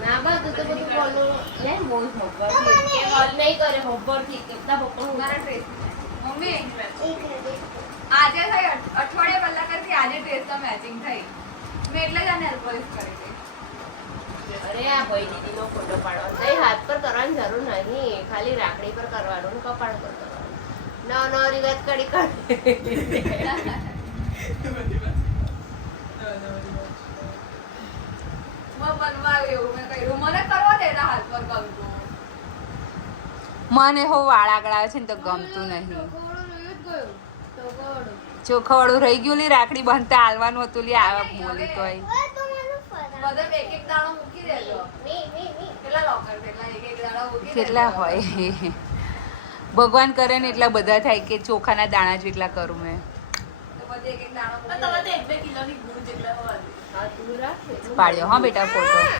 ના બા તું તો બધું બોલો લે બોલ ખબર કે બોલ નહીં કરે ખબર થી કેટલા પપ્પા મારા ડ્રેસ મમ્મી આજે થઈ અઠવાડિયા પહેલા કરતી આજે ડ્રેસ તો મેચિંગ થઈ મેં એટલે જ આને હેલ્પ કરી અરે આ ભાઈ દીદીનો ફોટો પાડવાનો નહીં હાથ પર કરવાની જરૂર નહીં ખાલી રાખડી પર કરવાનું કપાળ પર કરવાનું નવરી વાત કરી બનવા એવું મેં કર્યું મને કરવા દે હાથ પર કરું મને હો વાળ આગળ આવે છે ને તો ગમતું નહીં ચોખાવાળું રહી ગયું લી રાખડી બાંધતા હાલવાનું હતું લી આવા મોલી તોય બધા એક એક દાણો મૂકી દેજો કેટલા લોકર કેટલા એક એક દાણો મૂકી કેટલા હોય ભગવાન કરે ને એટલા બધા થાય કે ચોખાના દાણા જેટલા કરું મેં તો બધે એક એક દાણો તમે તો 1-2 કિલોની ગુડ જેટલા હોય હા તું રાખ પાડ્યો હા બેટા ફોટો